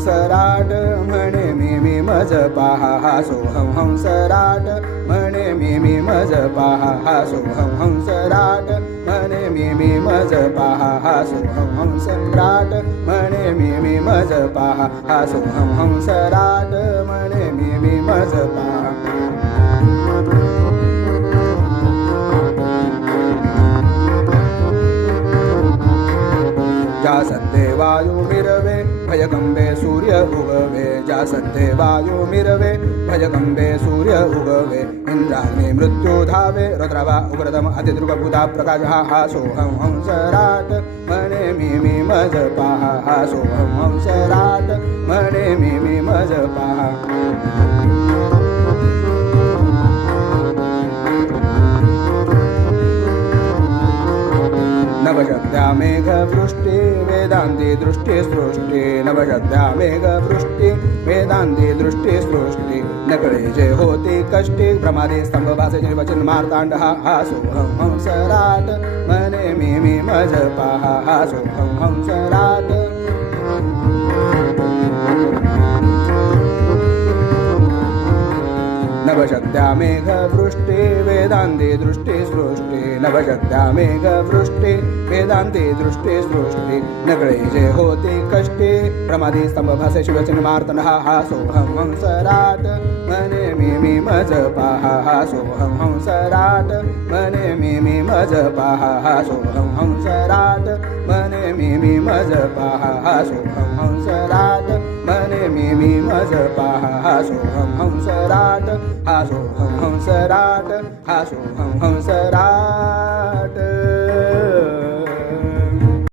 हंसराट म्हणे मी मज पहा हा सोहम हंसराट म्हणे मी मज पहा हा सोहम हंसराट म्हणे मी मज पहा हा सोहम हंसराट म्हणे मी मज पहा हा सोहम हंसराट म्हणे मी मज पहा जासत्ते वायू मिरवे भयगंबे सूर्य उगवे जासत्ते वायू मिरवे भयगंबे सूर्य उगवे इंद्राग्नि मृत्यू धावे रुद्रवा उग्रतम अतिदृगभूता प्रकाश हा सोहम हंसराट म्हणे मी मज पहा हा सोहम हंसराट म्हणे मी मज पहा नवशक्त्या मेघवृष्टि वेदान्ते दृष्टि सृष्टि नवशक्त्या मेघवृष्टि वेदान्ते दृष्टि सृष्टि नकळे जे होते कष्टे प्रमादे स्तंभ भासे वचन मार्तांड हा सोहम हंसराट म्हणे मी मज पहा हा सोहम हंसराट नवशक्त्या मेघवृष्टि वेदान्ते दृष्टि सृष्टि नवशक्त्या मेघवृष्टि वेदान्ते दृष्टि सृष्टि नगळे जे होते कष्टे प्रमादी स्तंभ भासे शिवचन मार्तन हा सोहम हंसराट म्हणे मी मज पहा हा सोहम हंसराट म्हणे मी मज पहा हा सोहम हंसराट म्हणे मी मज पहा हा सोहम हंसराट म्हणे मी मज पहा हा सोहम हंसराट हा सोहम हंसराट हा सोहम हंसराट